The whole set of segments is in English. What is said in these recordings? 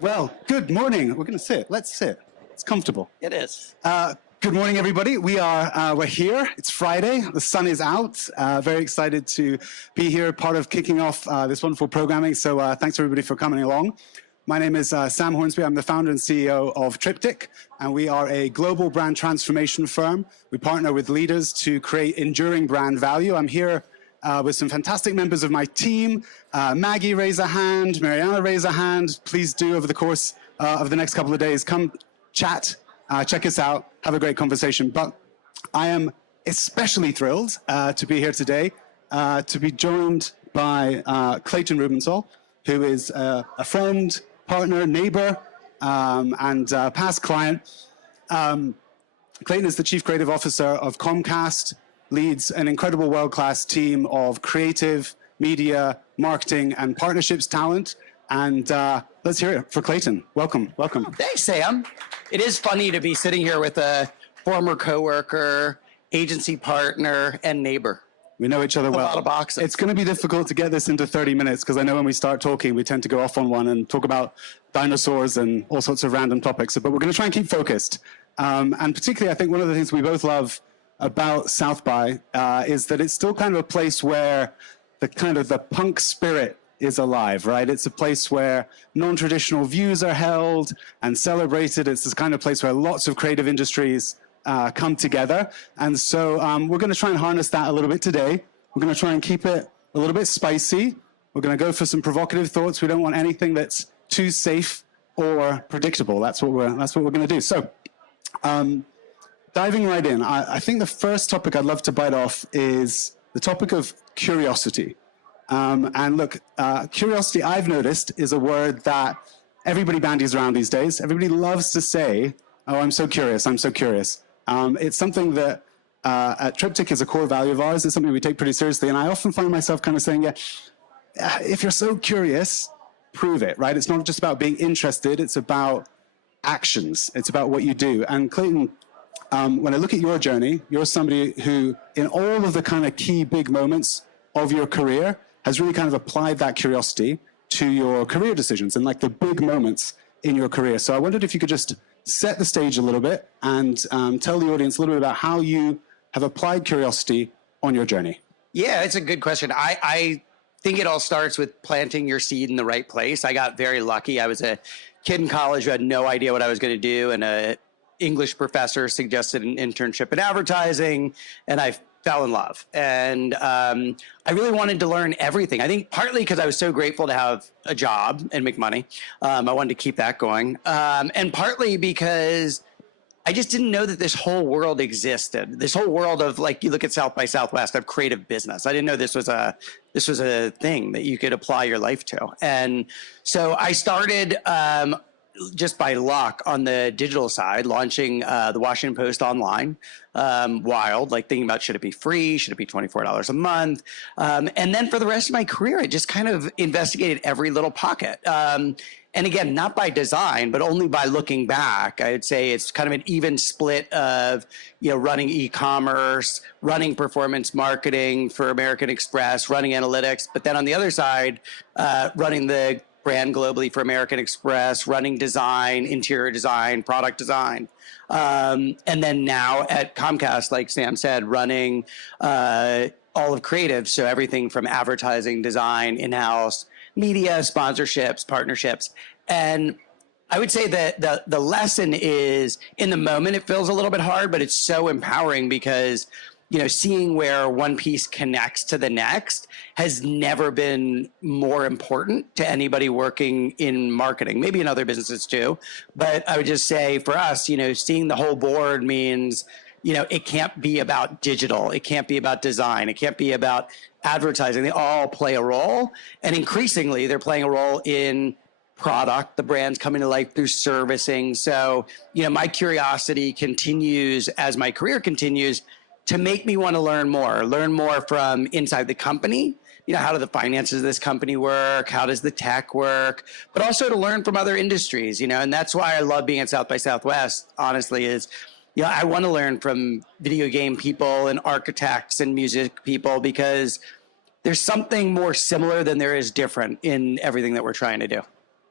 Well, good morning. We're going to sit. Let's sit. It's comfortable. It is. Good morning, everybody. We're here. It's Friday. The sun is out. Very excited to be here, part of kicking off this wonderful programming. So thanks everybody for coming along. My name is Sam Hornsby. I'm the founder and CEO of TRIPTK, and we are a global brand transformation firm. We partner with leaders to create enduring brand value. I'm here with some fantastic members of my team. Maggie, raise a hand. Mariana, raise a hand. Please do, over the course of the next couple of days, come chat, check us out, have a great conversation. But I am especially thrilled to be here today, to be joined by Clayton Rubensaal, who is a friend, partner, neighbor, and past client. Clayton is the Chief Creative Officer of Comcast, leads an incredible world-class team of creative, media, marketing, and partnerships talent. And let's hear it for Clayton. Welcome, welcome. Thanks, Sam. It is funny to be sitting here with a former coworker, agency partner, and neighbor. We know each other well. A lot of boxes. It's going to be difficult to get this into 30 minutes because I know when we start talking, we tend to go off on one and talk about dinosaurs and all sorts of random topics. But we're going to try and keep focused. And particularly, I think one of the things we both love about South by is that it's still kind of a place where the punk spirit is alive, right? It's a place where non-traditional views are held and celebrated. It's this kind of place where lots of creative industries come together. And so we're going to try and harness that a little bit today. We're going to try and keep it a little bit spicy. We're going to go for some provocative thoughts. We don't want anything that's too safe or predictable. That's what we're going to do. So diving right in, I think the first topic I'd love to bite off is the topic of curiosity. And look, curiosity, I've noticed, is a word that everybody bandies around these days. Everybody loves to say, oh, I'm so curious, I'm so curious. It's something that at TRIPTK is a core value of ours. It's something we take pretty seriously. And I often find myself kind of saying, yeah, if you're so curious, prove it, right? It's not just about being interested. It's about actions. It's about what you do. And Clayton, when I look at your journey, you're somebody who, in all of the kind of key big moments of your career, has really kind of applied that curiosity to your career decisions and like the big moments in your career. So I wondered if you could just set the stage a little bit and tell the audience a little bit about how you have applied curiosity on your journey. Yeah, it's a good question. I think it all starts with planting your seed in the right place. I got very lucky. I was a kid in college who had no idea what I was going to do, and a English professor suggested an internship in advertising, and I fell in love. And I really wanted to learn everything. I think partly because I was so grateful to have a job and make money. I wanted to keep that going. And partly because I just didn't know that this whole world existed. This whole world of, like, you look at South by Southwest, of creative business. I didn't know this was a thing that you could apply your life to. And so I started just by luck on the digital side, launching the Washington Post online. Wild, like thinking about, should it be free? Should it be $24 a month? And then for the rest of my career, I just kind of investigated every little pocket. And again, not by design, but only by looking back. I would say it's kind of an even split of, running e-commerce, running performance marketing for American Express, running analytics. But then on the other side, running the brand globally for American Express, running design, interior design, product design. And then now at Comcast, like Sam said, running all of creative. So everything from advertising, design, in-house, media, sponsorships, partnerships. And I would say that the lesson is, in the moment, it feels a little bit hard, but it's so empowering because seeing where one piece connects to the next has never been more important to anybody working in marketing, maybe in other businesses too. But I would just say for us, seeing the whole board means, it can't be about digital. It can't be about design. It can't be about advertising. They all play a role. And increasingly, they're playing a role in product. The brand's coming to life through servicing. So, my curiosity continues as my career continues to make me want to learn more from inside the company. How do the finances of this company work? How does the tech work? But also to learn from other industries, and that's why I love being at South by Southwest, honestly, is, I want to learn from video game people and architects and music people, because there's something more similar than there is different in everything that we're trying to do.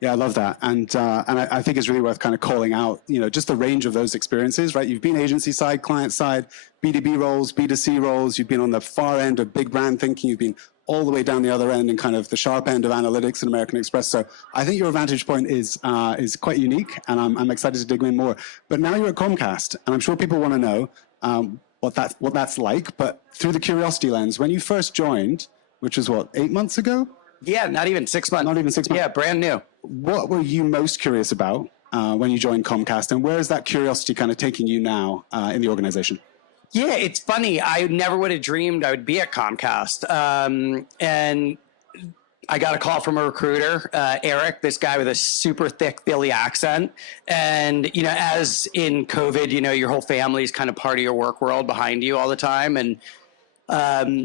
Yeah, I love that. And I think it's really worth kind of calling out, just the range of those experiences, right? You've been agency side, client side, B2B roles, B2C roles. You've been on the far end of big brand thinking. You've been all the way down the other end and kind of the sharp end of analytics and American Express. So I think your vantage point is quite unique, and I'm excited to dig in more. But now you're at Comcast, and I'm sure people want to know what that's like. But through the curiosity lens, when you first joined, which was 8 months ago? Yeah, not even 6 months. Not even 6 months. Yeah, brand new. What were you most curious about when you joined Comcast, and where is that curiosity kind of taking you now in the organization? Yeah, it's funny. I never would have dreamed I would be at Comcast. And I got a call from a recruiter, Eric, this guy with a super thick Philly accent. And, as in COVID, your whole family's kind of part of your work world behind you all the time. And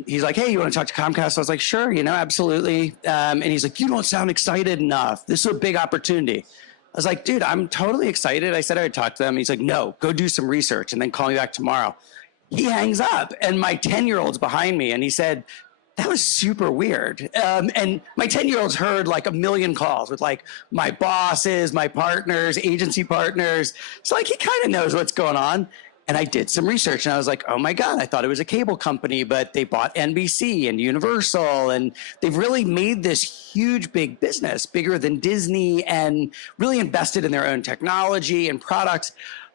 he's like, hey, you want to talk to Comcast? I was like, sure, absolutely. And he's like, you don't sound excited enough. This is a big opportunity. I was like, dude, I'm totally excited. I said I would talk to them. He's like, no, go do some research and then call me back tomorrow. He hangs up, and my 10-year-old's behind me, and he said, that was super weird. And my 10-year-old's heard like a million calls with like my bosses, my partners, agency partners. So like he kind of knows what's going on. And I did some research, and I was like, oh my God, I thought it was a cable company, but they bought NBC and Universal, and they've really made this huge, big business, bigger than Disney, and really invested in their own technology and products.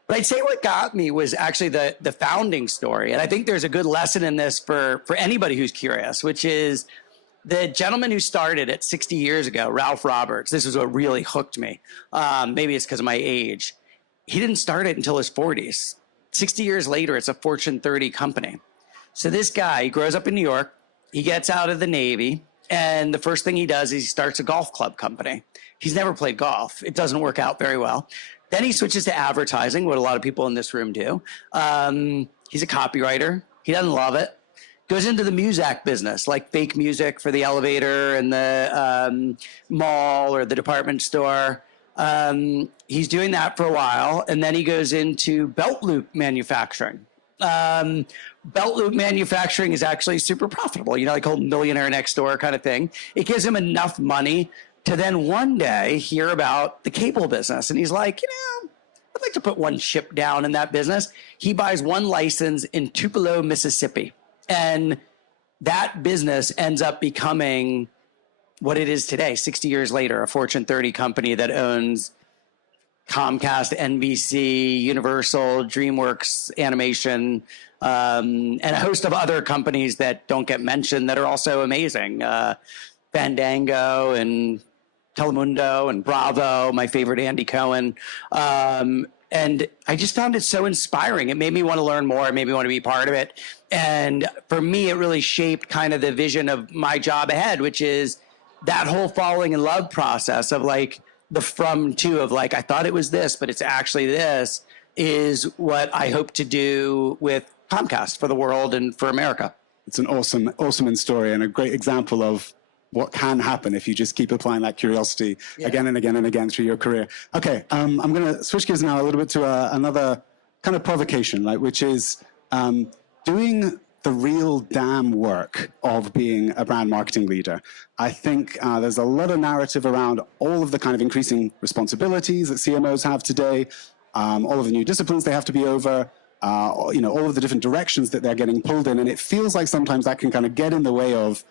But I'd say what got me was actually the founding story. And I think there's a good lesson in this for anybody who's curious, which is the gentleman who started it 60 years ago, Ralph Roberts. This is what really hooked me. Maybe it's because of my age. He didn't start it until his 40s. 60 years later, it's a Fortune 30 company. So this guy, he grows up in New York. He gets out of the Navy. And the first thing he does is he starts a golf club company. He's never played golf. It doesn't work out very well. Then he switches to advertising, what a lot of people in this room do. He's a copywriter. He doesn't love it. Goes into the music business, like fake music for the elevator and the mall or the department store. He's doing that for a while, and then he goes into belt loop manufacturing. Belt loop manufacturing is actually super profitable, like whole millionaire next door kind of thing. It gives him enough money to then one day hear about the cable business. And he's like, I'd like to put one ship down in that business. He buys one license in Tupelo, Mississippi. And that business ends up becoming what it is today, 60 years later, a Fortune 30 company that owns Comcast, NBC, Universal, DreamWorks Animation, and a host of other companies that don't get mentioned that are also amazing. Fandango and Telemundo and Bravo, my favorite Andy Cohen. And I just found it so inspiring. It made me want to learn more. It made me want to be part of it. And for me, it really shaped kind of the vision of my job ahead, which is that whole falling in love process of like the from to of like, I thought it was this, but it's actually this, is what I hope to do with Comcast for the world and for America. It's an awesome story and a great example of what can happen if you just keep applying that curiosity again and again and again through your career. Okay, I'm going to switch gears now a little bit to another kind of provocation, which is doing the real damn work of being a brand marketing leader. I think there's a lot of narrative around all of the kind of increasing responsibilities that CMOs have today, all of the new disciplines they have to be over, all of the different directions that they're getting pulled in. And it feels like sometimes that can kind of get in the way of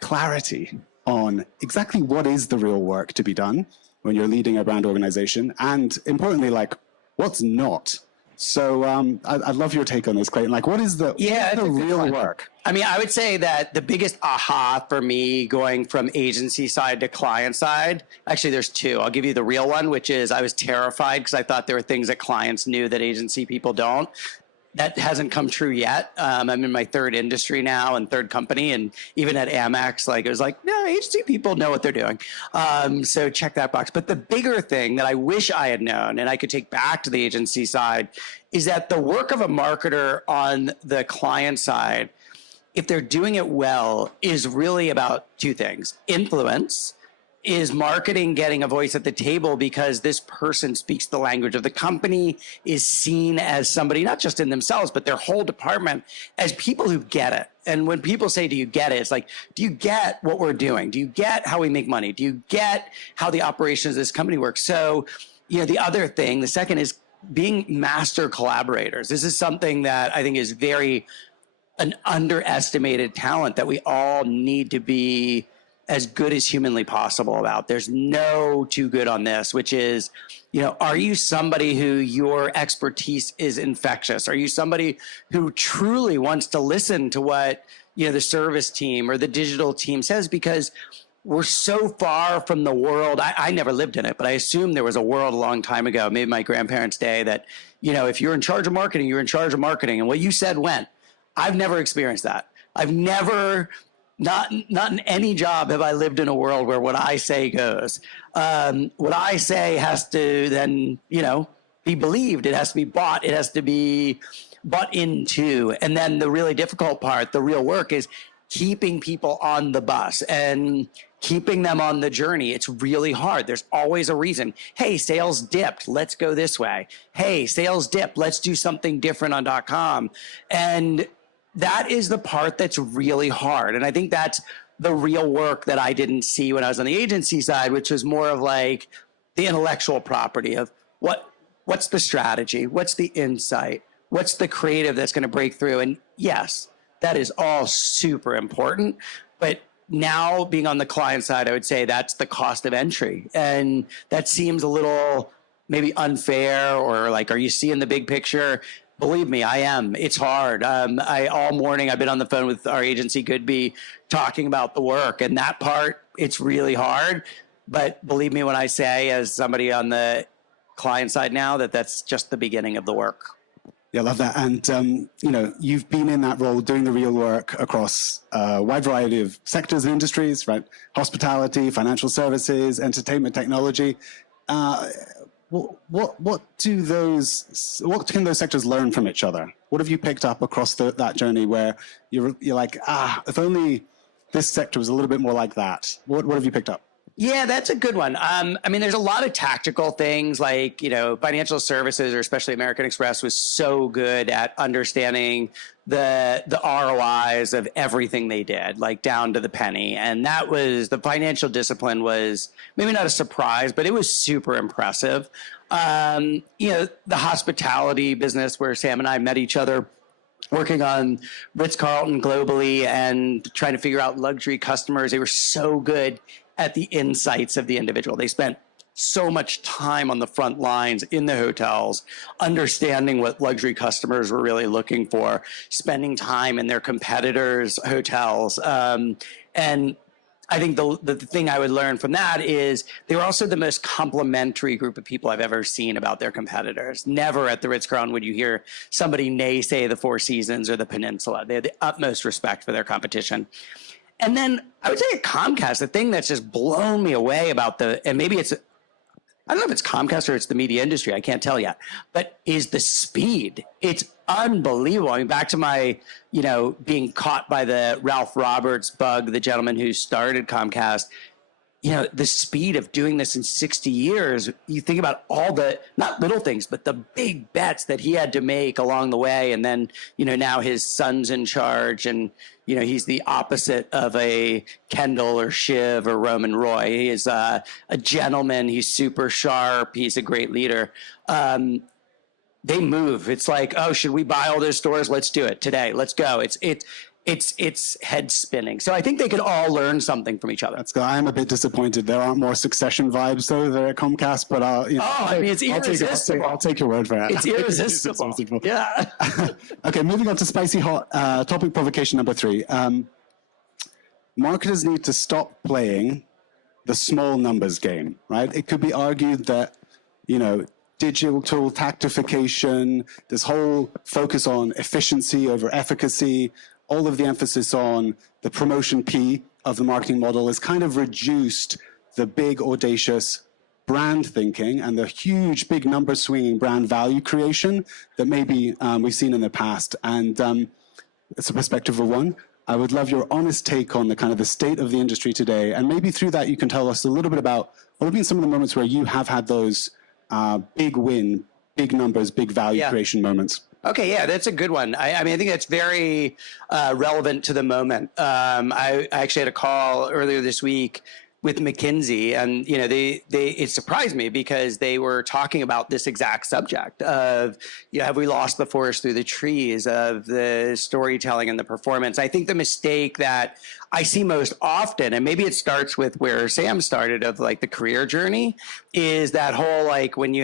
clarity on exactly what is the real work to be done when you're leading a brand organization, and importantly, like what's not. So I'd love your take on this, Clayton. Like, what is the real work? I mean, I would say that the biggest aha for me going from agency side to client side, actually there's two. I'll give you the real one, which is I was terrified because I thought there were things that clients knew that agency people don't. That hasn't come true yet. I'm in my third industry now and third company. And even at Amex, it was like, no, agency people know what they're doing. So check that box. But the bigger thing that I wish I had known and I could take back to the agency side is that the work of a marketer on the client side, if they're doing it well, is really about two things. Influence. Is marketing getting a voice at the table because this person speaks the language of the company, is seen as somebody, not just in themselves, but their whole department, as people who get it. And when people say, do you get it? It's like, do you get what we're doing? Do you get how we make money? Do you get how the operations of this company works? So, the other thing, the second is being master collaborators. This is something that I think is an underestimated talent that we all need to be as good as humanly possible about. There's no too good on this, which is, are you somebody who your expertise is infectious? Are you somebody who truly wants to listen to what, the service team or the digital team says? Because we're so far from the world. I never lived in it, but I assume there was a world a long time ago, maybe my grandparents' day, that, if you're in charge of marketing, you're in charge of marketing. And what you said went. I've never experienced that. I've never, not in any job have I lived in a world where what I say goes. What I say has to then, be believed. It has to be bought. It has to be bought into. And then the really difficult part, the real work, is keeping people on the bus and keeping them on the journey. It's really hard. There's always a reason. Hey, sales dipped. Let's go this way. Hey, sales dipped. Let's do something different on .com. And that is the part that's really hard. And I think that's the real work that I didn't see when I was on the agency side, which was more of like the intellectual property of what's the strategy? What's the insight? What's the creative that's going to break through? And yes, that is all super important. But now being on the client side, I would say that's the cost of entry. And that seems a little maybe unfair, or like, are you seeing the big picture? Believe me, I am. It's hard. All morning I've been on the phone with our agency, Goodby, talking about the work, and that part, it's really hard. But believe me when I say, as somebody on the client side now, that's just the beginning of the work. Yeah, I love that. And, you've been in that role doing the real work across a wide variety of sectors and industries, right? Hospitality, financial services, entertainment, technology. What can those sectors learn from each other? What have you picked up across that journey where you're like, if only this sector was a little bit more like that? What have you picked up? Yeah, that's a good one. There's a lot of tactical things like, financial services, or especially American Express, was so good at understanding the ROIs of everything they did, like down to the penny. And that was, the financial discipline was maybe not a surprise, but it was super impressive. The hospitality business, where Sam and I met each other working on Ritz-Carlton globally and trying to figure out luxury customers, they were so good at the insights of the individual. They spent so much time on the front lines in the hotels, understanding what luxury customers were really looking for, spending time in their competitors' hotels. And I think the thing I would learn from that is they were also the most complimentary group of people I've ever seen about their competitors. Never at the Ritz-Carlton would you hear somebody naysay the Four Seasons or the Peninsula. They had the utmost respect for their competition. And then I would say at Comcast, the thing that's just blown me away about and maybe it's, I don't know if it's Comcast or it's the media industry, I can't tell yet, but is the speed. It's unbelievable. I mean, back to my, being caught by the Ralph Roberts bug, the gentleman who started Comcast, the speed of doing this in 60 years, you think about all the, not little things, but the big bets that he had to make along the way. And then, now his son's in charge, and, he's the opposite of a Kendall or Shiv or Roman Roy. He is a gentleman. He's super sharp. He's a great leader. They move. It's like, oh, should we buy all those stores? Let's do it today. Let's go. It's head spinning. So I think they could all learn something from each other. That's good. I'm a bit disappointed. There aren't more Succession vibes though there at Comcast, but it's irresistible. I'll take your word for it. It's irresistible. Yeah. Okay, moving on to spicy hot topic provocation number 3. Marketers need to stop playing the small numbers game, right? It could be argued that, digital tactification, this whole focus on efficiency over efficacy, all of the emphasis on the promotion P of the marketing model has kind of reduced the big, audacious brand thinking and the huge, big number swinging brand value creation that maybe we've seen in the past. And it's a perspective of one. I would love your honest take on the kind of the state of the industry today. And maybe through that, you can tell us a little bit about what have been some of the moments where you have had those big win, big numbers, big value creation moments. Okay, yeah, that's a good one. I mean, I think that's very relevant to the moment. I actually had a call earlier this week with McKinsey, and it surprised me because they were talking about this exact subject of, have we lost the forest through the trees of the storytelling and the performance. I think the mistake that I see most often, and maybe it starts with where Sam started of like the career journey, is that whole like when you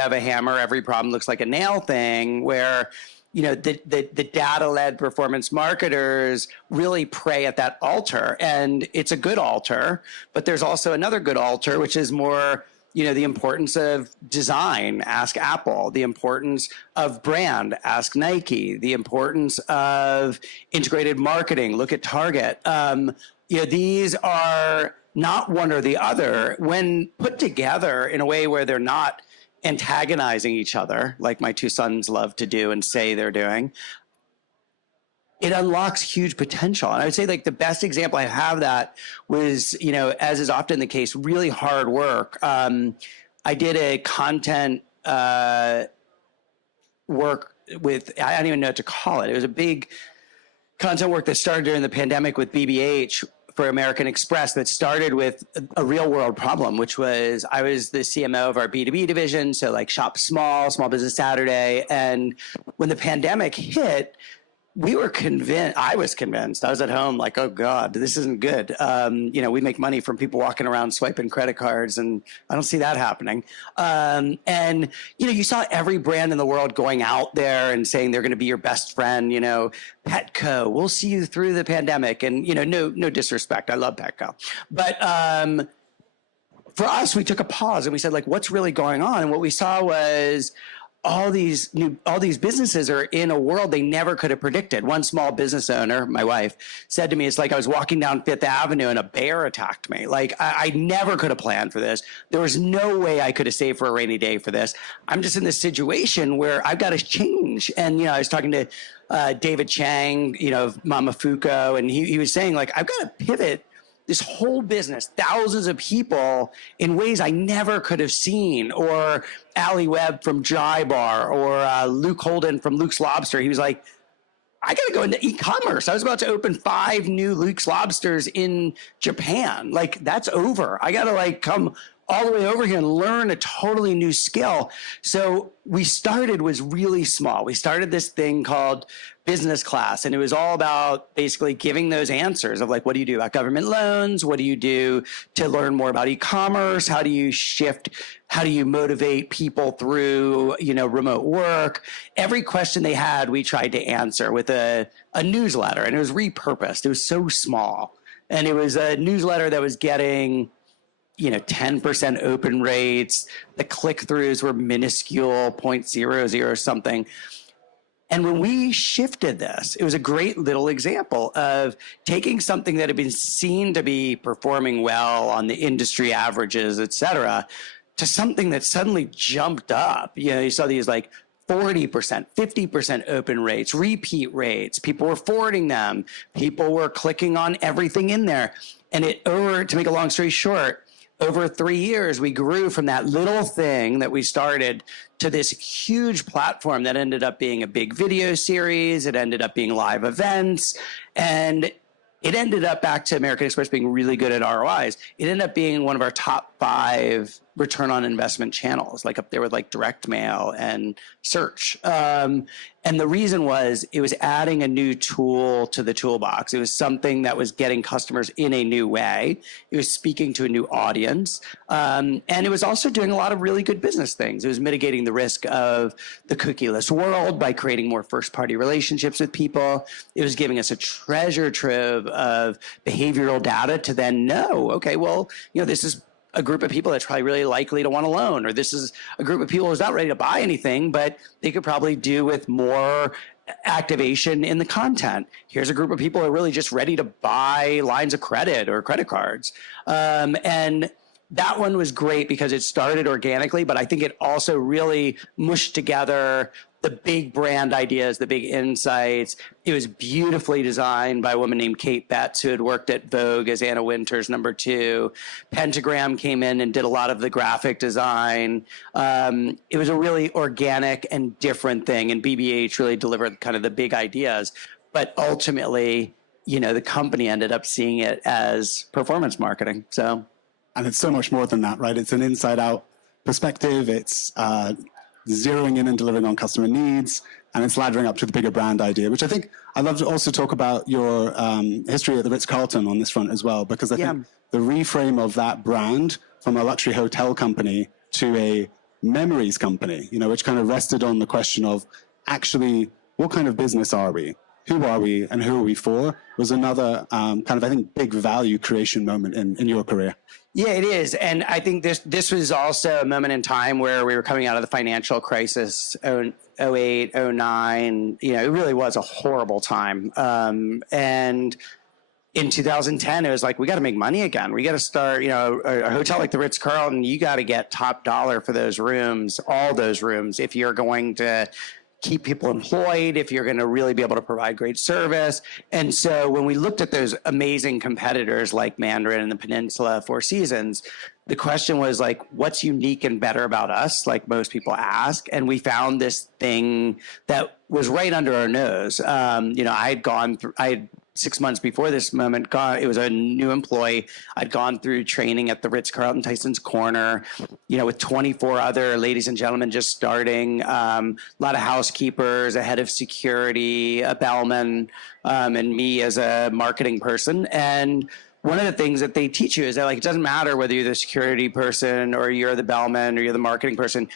have a hammer, every problem looks like a nail thing, where the data-led performance marketers really prey at that altar. And it's a good altar, but there's also another good altar, which is more, the importance of design, ask Apple, the importance of brand, ask Nike, the importance of integrated marketing, look at Target. These are not one or the other. When put together in a way where they're not antagonizing each other, like my two sons love to do and say they're doing, it unlocks huge potential. And I would say like the best example I have that was, as is often the case, really hard work. I did a content work with, I don't even know what to call it. It was a big content work that started during the pandemic with BBH for American Express that started with a real world problem, which was I was the CMO of our B2B division. So like Shop Small Business Saturday. And when the pandemic hit, we were convinced, I was convinced, I was at home like, oh God, this isn't good. We make money from people walking around swiping credit cards, and I don't see that happening. And you saw every brand in the world going out there and saying they're going to be your best friend, Petco, we'll see you through the pandemic. And, no disrespect. I love Petco. But for us, we took a pause and we said, like, what's really going on? And what we saw was all these businesses are in a world they never could have predicted. One small business owner, my wife, said to me, it's like I was walking down Fifth Avenue and a bear attacked me. Like I never could have planned for this. There was no way I could have saved for a rainy day for this. I'm just in this situation where I've got to change. And, I was talking to David Chang, of Mamafuko, and he was saying, like, I've got to pivot this whole business, thousands of people in ways I never could have seen, or Ali Webb from Dry Bar, or Luke Holden from Luke's Lobster. He was like, I got to go into e-commerce. I was about to open 5 new Luke's Lobsters in Japan. Like, that's over. I got to come all the way over here and learn a totally new skill. So we started was really small. We started this thing called Business Class, and it was all about basically giving those answers of like, what do you do about government loans? What do you do to learn more about e-commerce? How do you shift? How do you motivate people through, remote work? Every question they had, we tried to answer with a newsletter, and it was repurposed. It was so small. And it was a newsletter that was getting 10% open rates. The click-throughs were minuscule, 0.00 something. And when we shifted this, it was a great little example of taking something that had been seen to be performing well on the industry averages, et cetera, to something that suddenly jumped up. You saw these like 40%, 50% open rates, repeat rates. People were forwarding them. People were clicking on everything in there. And to make a long story short, over 3 years, we grew from that little thing that we started to this huge platform that ended up being a big video series. It ended up being live events. And it ended up, back to American Express being really good at ROIs, it ended up being one of our top 5 return on investment channels, like up there with like direct mail and search. And the reason was it was adding a new tool to the toolbox. It was something that was getting customers in a new way. It was speaking to a new audience. And it was also doing a lot of really good business things. It was mitigating the risk of the cookieless world by creating more first-party relationships with people. It was giving us a treasure trove of behavioral data to then know, okay, well, this is a group of people that's probably really likely to want a loan, or this is a group of people who's not ready to buy anything, but they could probably do with more activation in the content. Here's a group of people who are really just ready to buy lines of credit or credit cards. And that one was great because it started organically, but I think it also really mushed together the big brand ideas, the big insights. It was beautifully designed by a woman named Kate Betts, who had worked at Vogue as Anna Wintour's #2. Pentagram came in and did a lot of the graphic design. It was a really organic and different thing, and BBH really delivered kind of the big ideas. But ultimately, the company ended up seeing it as performance marketing. So, and it's so much more than that, right? It's an inside-out perspective. It's zeroing in and delivering on customer needs, and it's laddering up to the bigger brand idea, which I think I'd love to also talk about your history at the Ritz-Carlton on this front as well, because I think the reframe of that brand from a luxury hotel company to a memories company, which kind of rested on the question of actually what kind of business are we? Who are we and who are we for? Was another kind of, I think, big value creation moment in your career. Yeah, it is. And I think this was also a moment in time where we were coming out of the financial crisis, 08, 09. It really was a horrible time. And in 2010, it was like, we got to make money again. We got to start, a hotel like the Ritz-Carlton, you got to get top dollar for those rooms, all those rooms, if you're going to keep people employed, if you're going to really be able to provide great service. And so when we looked at those amazing competitors like Mandarin and the Peninsula, Four Seasons, the question was like, what's unique and better about us? Like most people ask. And we found this thing that was right under our nose. I had 6 months before this moment, it was a new employee. I'd gone through training at the Ritz-Carlton Tyson's Corner, with 24 other ladies and gentlemen just starting, a lot of housekeepers, a head of security, a bellman, and me as a marketing person. And one of the things that they teach you is that, like, it doesn't matter whether you're the security person or you're the bellman or you're the marketing person.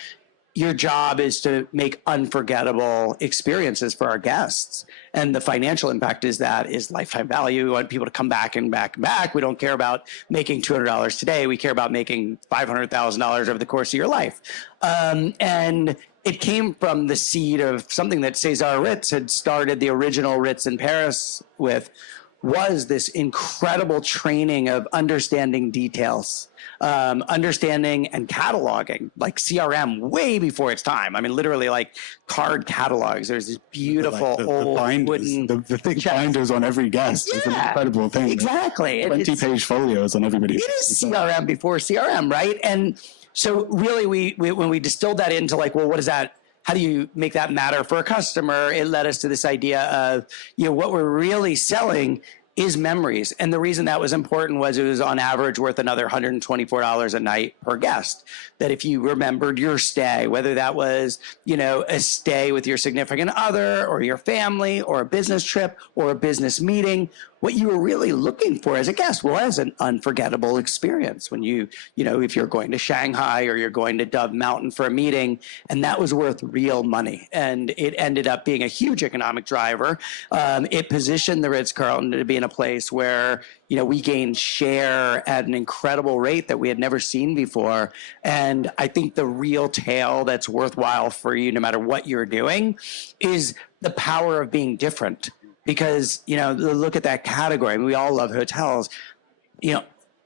Your job is to make unforgettable experiences for our guests. And the financial impact is lifetime value. We want people to come back and back and back. We don't care about making $200 today. We care about making $500,000 over the course of your life. And it came from the seed of something that Cesar Ritz had started the original Ritz in Paris with, was this incredible training of understanding details. Understanding and cataloging, like CRM, way before its time. I mean, literally, like card catalogs. There's this beautiful old wooden, the thick binders on every guest. It's an incredible thing. Exactly. 20-page folios on everybody. It is CRM before CRM, right? And so, really, we when we distilled that into like, well, what is that? How do you make that matter for a customer? It led us to this idea of, what we're really selling is memories. And the reason that was important was it was on average worth another $124 a night per guest. That if you remembered your stay, whether that was, a stay with your significant other or your family or a business trip or a business meeting, what you were really looking for as a guest was an unforgettable experience when if you're going to Shanghai or you're going to Dove Mountain for a meeting, and that was worth real money. And it ended up being a huge economic driver. It positioned the Ritz-Carlton to be in a place where, we gained share at an incredible rate that we had never seen before. And I think the real tale that's worthwhile for you, no matter what you're doing, is the power of being different. Because, look at that category. I mean, we all love hotels,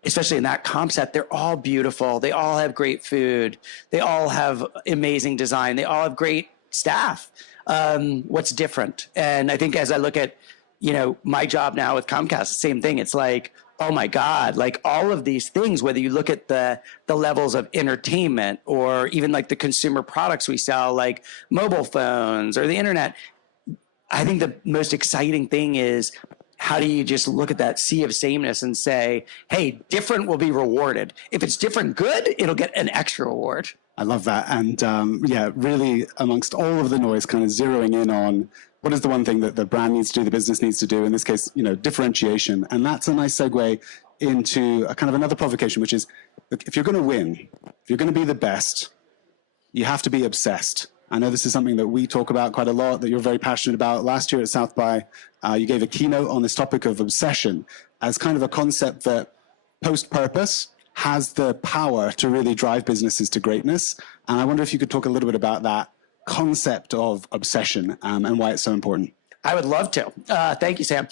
especially in that comp set. They're all beautiful. They all have great food. They all have amazing design. They all have great staff. What's different? And I think as I look at, my job now with Comcast, same thing. It's like, oh my God, like all of these things, whether you look at the levels of entertainment or even like the consumer products we sell, like mobile phones or the internet, I think the most exciting thing is how do you just look at that sea of sameness and say, hey, different will be rewarded. If it's different good, it'll get an extra reward. I love that. And really amongst all of the noise, kind of zeroing in on what is the one thing that the brand needs to do, the business needs to do, in this case, differentiation. And that's a nice segue into a kind of another provocation, which is, look, if you're going to win, if you're going to be the best, you have to be obsessed. I know this is something that we talk about quite a lot, that you're very passionate about. Last year at South by, you gave a keynote on this topic of obsession as kind of a concept that post-purpose has the power to really drive businesses to greatness. And I wonder if you could talk a little bit about that concept of obsession and why it's so important. I would love to. Thank you, Sam.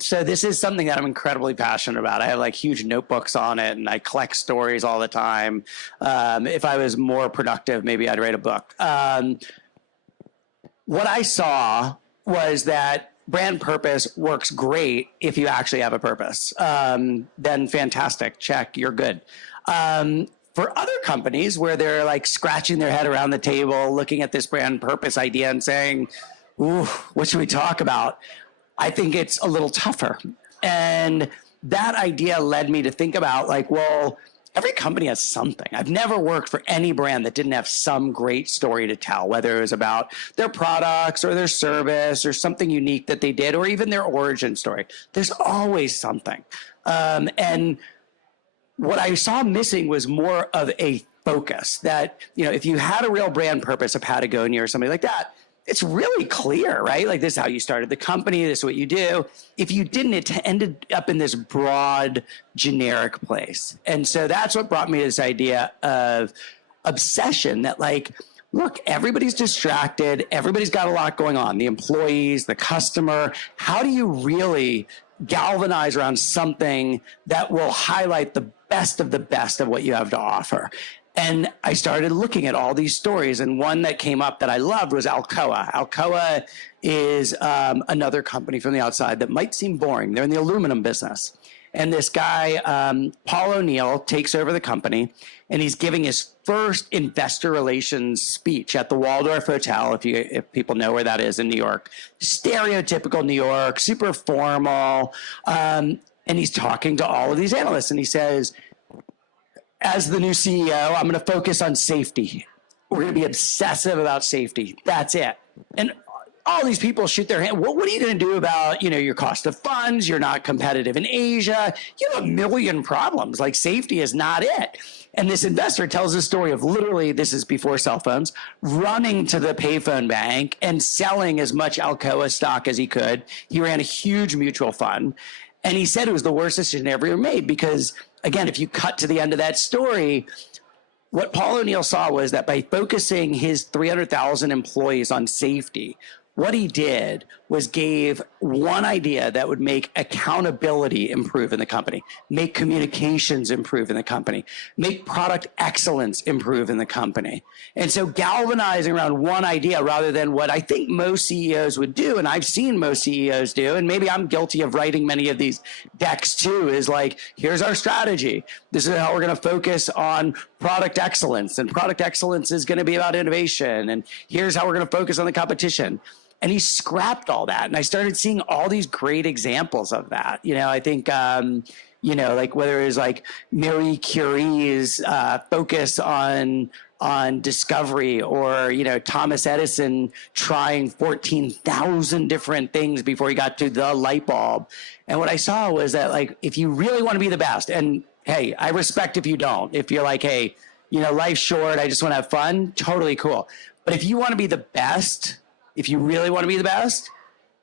So this is something that I'm incredibly passionate about. I have like huge notebooks on it and I collect stories all the time. If I was more productive, maybe I'd write a book. what I saw was that brand purpose works great if you actually have a purpose. Then fantastic, check, you're good. For other companies where they're like scratching their head around the table, looking at this brand purpose idea and saying, ooh, what should we talk about? I think it's a little tougher. And that idea led me to think about like, well, every company has something. I've never worked for any brand that didn't have some great story to tell, whether it was about their products or their service or something unique that they did, or even their origin story. There's always something. And what I saw missing was more of a focus that, you know, if you had a real brand purpose of Patagonia or somebody like that, it's really clear, right? Like this is how you started the company. This is what you do. If you didn't, it ended up in this broad, generic place. And so that's what brought me to this idea of obsession that like, look, everybody's distracted. Everybody's got a lot going on. The employees, the customer. How do you really galvanize around something that will highlight the best of what you have to offer? And I started looking at all these stories, and one that came up that I loved was Alcoa. Alcoa is another company from the outside that might seem boring. They're in the aluminum business. And this guy, Paul O'Neill, takes over the company, and he's giving his first investor relations speech at the Waldorf Hotel, if people know where that is in New York. Stereotypical New York, super formal. And he's talking to all of these analysts, and he says, as the new CEO, I'm going to focus on safety. We're going to be obsessive about safety. That's it. And all these people shoot their hand. What are you going to do about, you know, your cost of funds? You're not competitive in Asia. You have a million problems. Like safety is not it. And this investor tells a story of literally, this is before cell phones, running to the payphone bank and selling as much Alcoa stock as he could. He ran a huge mutual fund. And he said it was the worst decision he ever made because, again, if you cut to the end of that story, what Paul O'Neill saw was that by focusing his 300,000 employees on safety, what he did was gave one idea that would make accountability improve in the company, make communications improve in the company, make product excellence improve in the company. And so galvanizing around one idea rather than what I think most CEOs would do, and I've seen most CEOs do, and maybe I'm guilty of writing many of these decks too, is like, here's our strategy. This is how we're going to focus on product excellence, and product excellence is going to be about innovation, and here's how we're going to focus on the competition. And he scrapped all that. And I started seeing all these great examples of that. You know, I think, you know, like whether it was like Marie Curie's focus on discovery, or, you know, Thomas Edison trying 14,000 different things before he got to the light bulb. And what I saw was that, like, if you really want to be the best, and hey, I respect if you don't, if you're like, hey, you know, life's short, I just want to have fun, totally cool. But if you want to be the best, if you really want to be the best,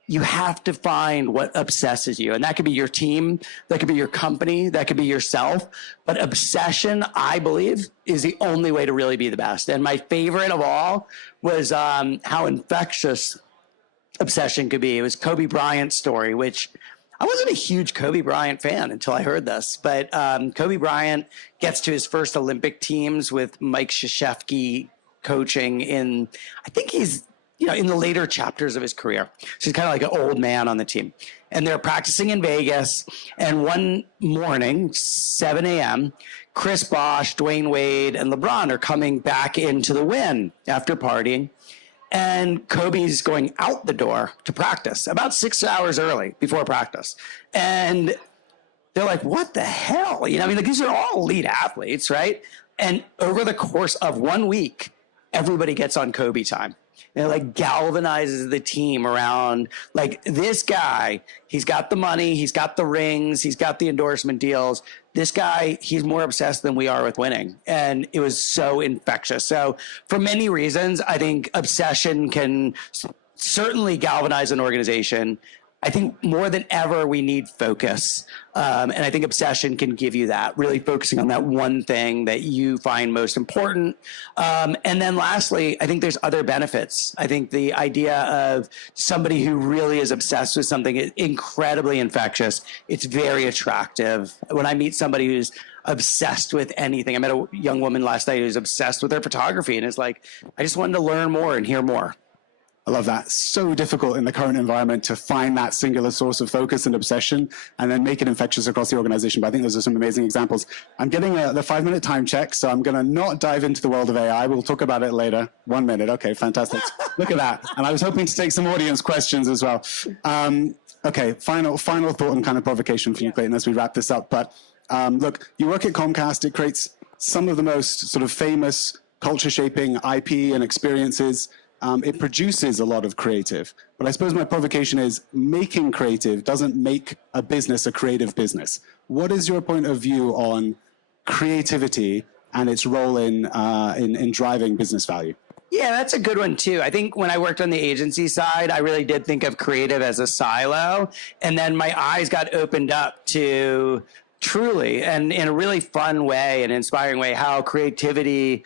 you have to find what obsesses you. And that could be your team, that could be your company, that could be yourself. But obsession, I believe, is the only way to really be the best. And my favorite of all was how infectious obsession could be. It was Kobe Bryant's story, which I wasn't a huge Kobe Bryant fan until I heard this. But Kobe Bryant gets to his first Olympic teams with Mike Krzyzewski coaching in, I think he's, you know, in the later chapters of his career. So he's kind of like an old man on the team. And they're practicing in Vegas. And one morning, 7 a.m., Chris Bosh, Dwayne Wade, and LeBron are coming back into the Wynn after partying. And Kobe's going out the door to practice about 6 hours early before practice. And they're like, what the hell? You know, I mean, like, these are all elite athletes, right? And over the course of 1 week, everybody gets on Kobe time. And it like galvanizes the team around like this guy. He's got the money, he's got the rings, he's got the endorsement deals. This guy, he's more obsessed than we are with winning. And it was so infectious. So for many reasons, I think obsession can certainly galvanize an organization. I think more than ever, we need focus. And I think obsession can give you that, really focusing on that one thing that you find most important. And then lastly, I think there's other benefits. I think the idea of somebody who really is obsessed with something is incredibly infectious. It's very attractive. When I meet somebody who's obsessed with anything, I met a young woman last night who's obsessed with her photography and is like, I just wanted to learn more and hear more. I love that. So difficult in the current environment to find that singular source of focus and obsession and then make it infectious across the organization. But I think those are some amazing examples. I'm getting the 5-minute time check, so I'm going to not dive into the world of AI. We'll talk about it later. 1 minute. Okay, fantastic. Look at that. And I was hoping to take some audience questions as well. Okay, final thought and kind of provocation for you, Clayton, as we wrap this up. But look, you work at Comcast. It creates some of the most sort of famous culture-shaping IP and experiences. It produces a lot of creative. But I suppose my provocation is making creative doesn't make a business a creative business. What is your point of view on creativity and its role in driving business value? Yeah, that's a good one too. I think when I worked on the agency side, I really did think of creative as a silo. And then my eyes got opened up to truly, and in a really fun way and inspiring way, how creativity,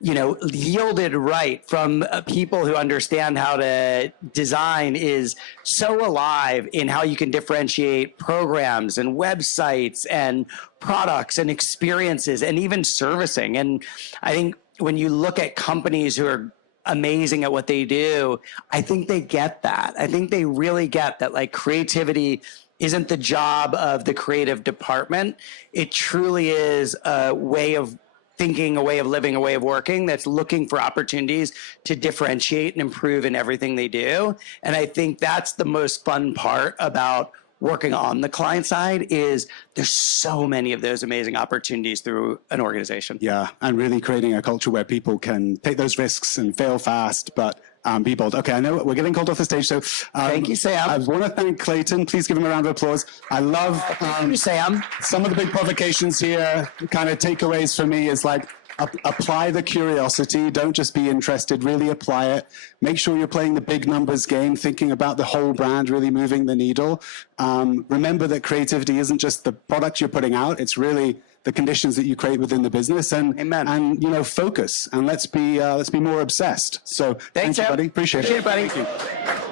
yielded right from people who understand how to design is so alive in how you can differentiate programs and websites and products and experiences and even servicing. And I think when you look at companies who are amazing at what they do, I think they get that. I think they really get that, like, creativity isn't the job of the creative department. It truly is a way of thinking, a way of living, a way of working that's looking for opportunities to differentiate and improve in everything they do. And I think that's the most fun part about working on the client side, is there's so many of those amazing opportunities through an organization. Yeah, and really creating a culture where people can take those risks and fail fast, but be bold. Okay, I know we're getting called off the stage, so thank you, Sam. I want to thank Clayton. Please give him a round of applause. I love thank you, Sam. Some of the big provocations here, kind of takeaways for me is like, apply the curiosity. Don't just be interested, really apply it. Make sure you're playing the big numbers game, thinking about the whole brand, really moving the needle. Remember that creativity isn't just the product you're putting out, it's really the conditions that you create within the business. And Amen. And focus, and let's be more obsessed. So thanks everybody. Appreciate it. Buddy. Thank you.